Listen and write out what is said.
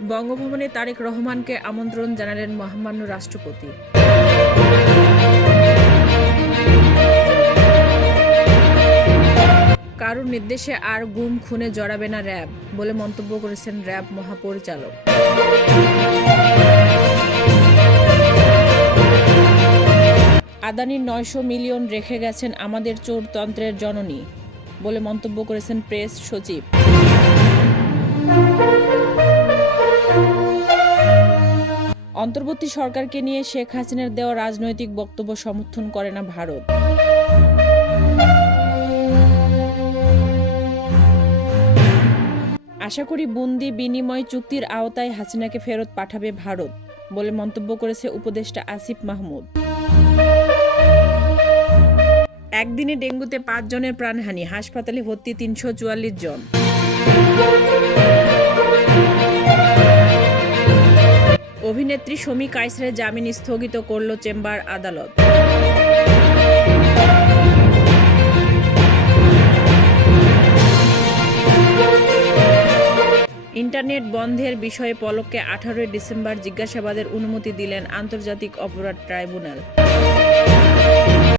বঙ্গভবনে তারেক রহমানকে আমন্ত্রণ জানালেন মহামান্য রাষ্ট্রপতি। কারোর নির্দেশে আর গুম খুনে জড়াবে না র্যাব বলে মন্তব্য করেছেন র্যাব মহাপরিচালক। আদানির 900 মিলিয়ন রেখে গেছেন আমাদের চোরতন্ত্রের জননী বলে মন্তব্য করেছেন প্রেস সচিব। অন্তর্বর্তী সরকারকে নিয়ে শেখ হাসিনার দেওয়া রাজনৈতিক বক্তব্য সমর্থন করে না ভারত। আশা করি বন্দি বিনিময় চুক্তির আওতায় হাসিনাকে ফেরত পাঠাবে ভারত বলে মন্তব্য করেছে উপদেষ্টা আসিফ মাহমুদ। একদিনে ডেঙ্গুতে 5 জনের প্রাণহানি, হাসপাতালে ভর্তি 344 জন। অভিনেত্রী শমী কায়সারের জামিন স্থগিত করল চেম্বার আদালত। ইন্টারনেট বন্ধের বিষয়ে পলককে 18 ডিসেম্বর জিজ্ঞাসাবাদের অনুমতি দিলেন আন্তর্জাতিক অপরাধ ট্রাইব্যুনাল।